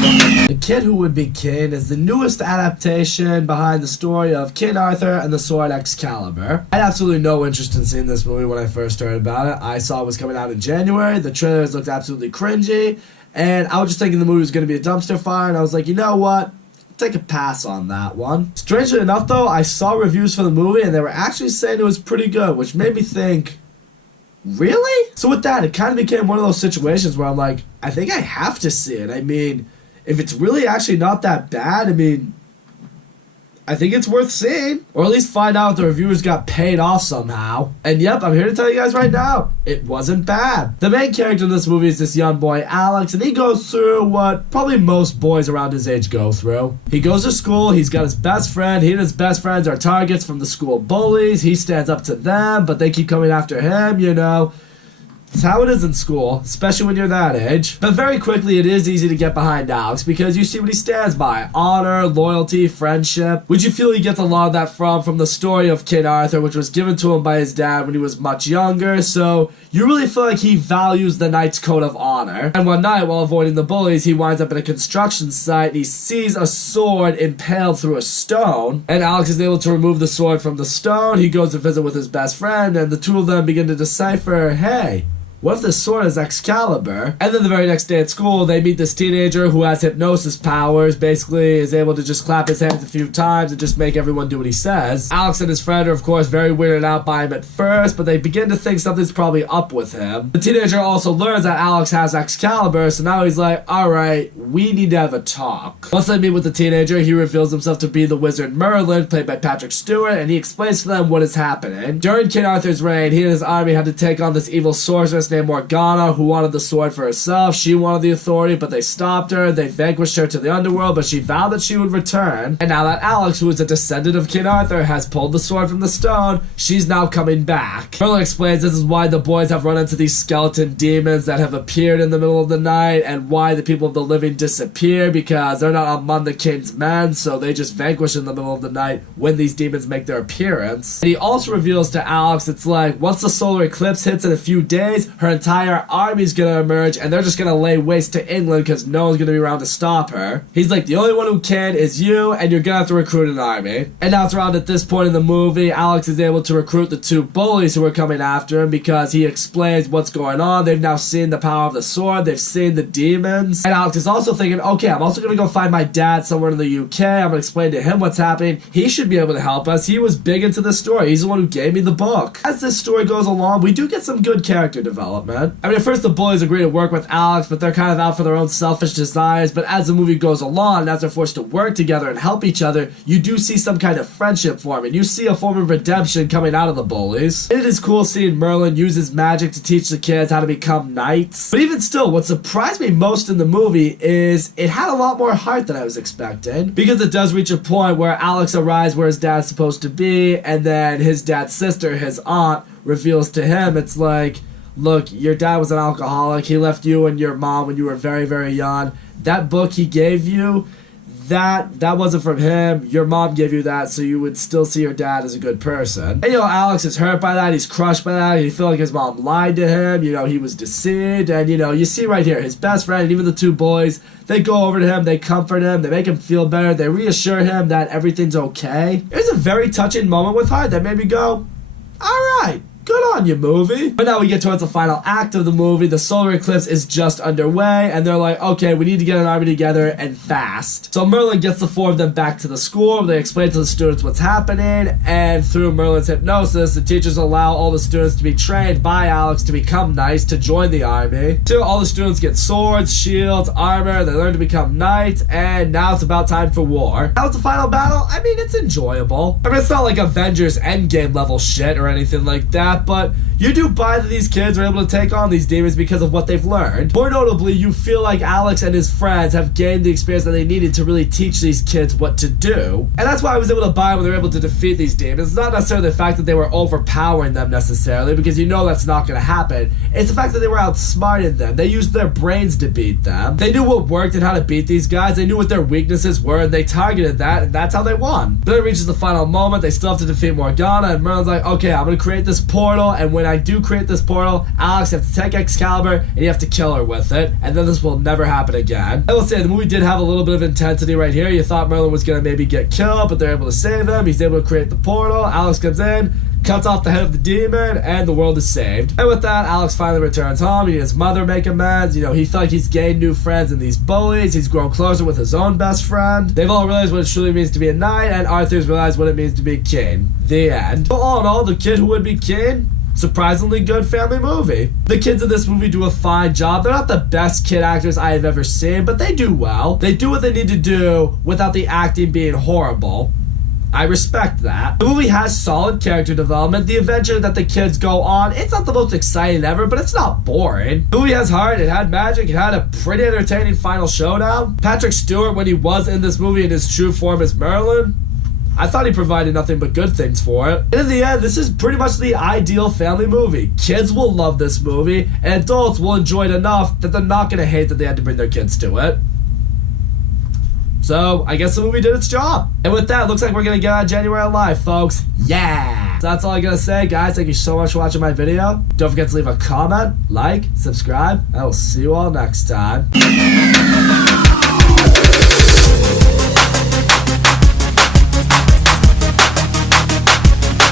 The Kid Who Would Be King is the newest adaptation behind the story of King Arthur and the sword Excalibur. I had absolutely no interest in seeing this movie when I first heard about it. I saw it was coming out in January. The trailers looked absolutely cringy, and I was just thinking the movie was going to be a dumpster fire, and I was like, you know what? Take a pass on that one. Strangely enough, though, I saw reviews for the movie, and they were actually saying it was pretty good, which made me think, really? So with that, it kind of became one of those situations where I'm like, I think I have to see it. I mean, if it's really actually not that bad, I mean, I think it's worth seeing. Or at least find out if the reviewers got paid off somehow. And yep, I'm here to tell you guys right now, it wasn't bad. The main character in this movie is this young boy, Alex, and he goes through what probably most boys around his age go through. He goes to school, he's got his best friend, he and his best friends are targets from the school bullies, he stands up to them, but they keep coming after him, you know. It's how it is in school, especially when you're that age. But very quickly, it is easy to get behind Alex because you see what he stands by. Honor, loyalty, friendship. Which you feel he gets a lot of that from the story of King Arthur, which was given to him by his dad when he was much younger. So you really feel like he values the knight's code of honor. And one night, while avoiding the bullies, he winds up at a construction site and he sees a sword impaled through a stone. And Alex is able to remove the sword from the stone. He goes to visit with his best friend, and the two of them begin to decipher, hey, what if this sword is Excalibur? And then the very next day at school, they meet this teenager who has hypnosis powers, basically is able to just clap his hands a few times and just make everyone do what he says. Alex and his friend are, of course, very weirded out by him at first, but they begin to think something's probably up with him. The teenager also learns that Alex has Excalibur, so now he's like, alright, we need to have a talk. Once they meet with the teenager, he reveals himself to be the wizard Merlin, played by Patrick Stewart, and he explains to them what is happening. During King Arthur's reign, he and his army had to take on this evil sorceress named Morgana, who wanted the sword for herself. She wanted the authority, but they stopped her. They vanquished her to the underworld, but she vowed that she would return. And now that Alex, who is a descendant of King Arthur, has pulled the sword from the stone, she's now coming back. Merlin explains this is why the boys have run into these skeleton demons that have appeared in the middle of the night, and why the people of the living disappear, because they're not among the king's men, so they just vanquish in the middle of the night when these demons make their appearance. And he also reveals to Alex, it's like, once the solar eclipse hits in a few days, her entire army's gonna emerge, and they're just gonna lay waste to England because no one's gonna be around to stop her. He's like, the only one who can is you, and you're gonna have to recruit an army. And now it's around at this point in the movie, Alex is able to recruit the two bullies who are coming after him because he explains what's going on. They've now seen the power of the sword, they've seen the demons, and Alex is also thinking, okay, I'm also gonna go find my dad somewhere in the UK, I'm gonna explain to him what's happening, he should be able to help us, he was big into the story, he's the one who gave me the book. As this story goes along, we do get some good character development. I mean, at first the bullies agree to work with Alex, but they're kind of out for their own selfish desires, but as the movie goes along, and as they're forced to work together and help each other, you do see some kind of friendship forming. You see a form of redemption coming out of the bullies. It is cool seeing Merlin use his magic to teach the kids how to become knights. But even still, what surprised me most in the movie is it had a lot more heart than I was expecting, because it does reach a point where Alex arrives where his dad's supposed to be, and then his dad's sister, his aunt, reveals to him, it's like, look, your dad was an alcoholic. He left you and your mom when you were very, very young. That book he gave you, that wasn't from him. Your mom gave you that so you would still see your dad as a good person. And, you know, Alex is hurt by that. He's crushed by that. He feels like his mom lied to him. You know, he was deceived. And, you know, you see right here, his best friend and even the two boys, they go over to him, they comfort him, they make him feel better, they reassure him that everything's okay. There's a very touching moment with heart that made me go, all right. Good on you, movie. But now we get towards the final act of the movie. The solar eclipse is just underway, and they're like, okay, we need to get an army together and fast. So Merlin gets the four of them back to the school. They explain to the students what's happening, and through Merlin's hypnosis, the teachers allow all the students to be trained by Alex to become knights, to join the army. So all the students get swords, shields, armor, they learn to become knights, and now it's about time for war. Now it's the final battle. I mean, it's enjoyable. I mean, it's not like Avengers Endgame level shit or anything like that, but you do buy that these kids are able to take on these demons because of what they've learned. More notably, you feel like Alex and his friends have gained the experience that they needed to really teach these kids what to do. And that's why I was able to buy when they were able to defeat these demons. It's not necessarily the fact that they were overpowering them necessarily, because you know that's not going to happen. It's the fact that they were outsmarting them. They used their brains to beat them. They knew what worked and how to beat these guys. They knew what their weaknesses were, and they targeted that, and that's how they won. But it reaches the final moment. They still have to defeat Morgana, and Merlin's like, okay, I'm going to create this pool portal, and when I do create this portal, Alex, you have to take Excalibur and you have to kill her with it, and then this will never happen again. I will say the movie did have a little bit of intensity right here. You thought Merlin was gonna maybe get killed, but they're able to save him. He's able to create the portal. Alex comes in, cuts off the head of the demon, and the world is saved. And with that, Alex finally returns home. He and his mother make amends. You know, he felt like he's gained new friends in these bullies. He's grown closer with his own best friend. They've all realized what it truly means to be a knight, and Arthur's realized what it means to be king. The end. So all in all, The Kid Who Would Be King, surprisingly good family movie. The kids in this movie do a fine job. They're not the best kid actors I have ever seen, but they do well. They do what they need to do without the acting being horrible. I respect that. The movie has solid character development. The adventure that the kids go on, it's not the most exciting ever, but it's not boring. The movie has heart, it had magic, it had a pretty entertaining final showdown. Patrick Stewart, when he was in this movie in his true form as Merlin, I thought he provided nothing but good things for it. And in the end, this is pretty much the ideal family movie. Kids will love this movie, and adults will enjoy it enough that they're not gonna hate that they had to bring their kids to it. So, I guess the movie did its job. And with that, it looks like we're gonna get on January Live, folks. Yeah! So that's all I gotta say, guys. Thank you so much for watching my video. Don't forget to leave a comment, like, subscribe, and I will see you all next time.